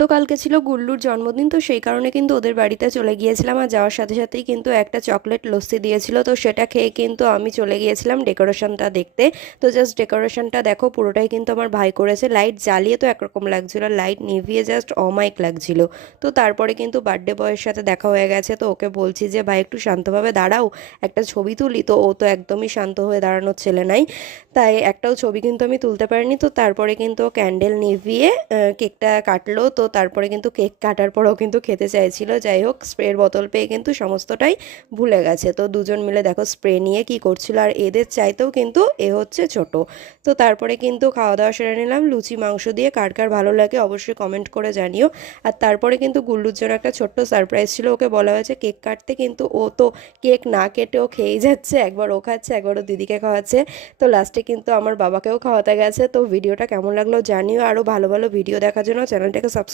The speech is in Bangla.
তো কালকে ছিল গুল্লুর জন্মদিন, তো সেই কারণে কিন্তু ওদের বাড়িতে চলে গিয়েছিলাম। আর যাওয়ার সাথে সাথেই কিন্তু একটা চকলেট লস্যি দিয়েছিল, তো সেটা খেয়ে কিন্তু আমি চলে গিয়েছিলাম ডেকোরেশনটা দেখতে। তো জাস্ট ডেকোরেশনটা দেখো, পুরোটাই কিন্তু আমার ভাই করেছে। লাইট জ্বালিয়ে তো একরকম লাগছিল, লাইট নিভিয়ে জাস্ট অমাইক লাগছিল। তো তারপরে কিন্তু বার্থডে বয়ের সাথে দেখা হয়ে গেছে, তো ওকে বলছি যে ভাই একটু শান্তভাবে দাঁড়াও, একটা ছবি তুলি। তো ও তো একদমই শান্ত হয়ে দাঁড়ানোর ছেলে নাই, তাই একটাও ছবি কিন্তু আমি তুলতে পারিনি। তো তারপরে কিন্তু ক্যান্ডেল নিভিয়ে কেকটা কাটলো। তো তারপরে কিন্তু কেক কাটার পরেও কিন্তু খেতে চাইছিল। যাই হোক, স্প্রের বোতল পেয়ে কিন্তু সমস্তটাই ভুলে গেছে। তো দুজন মিলে দেখো স্প্রে নিয়ে কি করছিল, আর এদের চাইতেও কিন্তু এ হচ্ছে ছোট। তো তারপরে কিন্তু খাওয়া দাওয়া সেরে নিলাম লুচি মাংস দিয়ে। কার কার ভালো লাগে অবশ্যই কমেন্ট করে জানিও। আর তারপরে কিন্তু গুল্লুর জন্য একটা ছোট্ট সারপ্রাইজ ছিল। ওকে বলা হয়েছে কেক কাটতে, কিন্তু ও তো কেক না কেটেও খেয়েই যাচ্ছে। একবার ও খাচ্ছে, একবার ও দিদিকে খাওয়াচ্ছে। তো লাস্টে কিন্তু আমার বাবাকেও খাওয়াতে গেছে। তো ভিডিওটা কেমন লাগলো জানিও। আরও ভালো ভালো ভিডিও দেখার জন্য চ্যানেলটাকে সাবস্ক্রাইব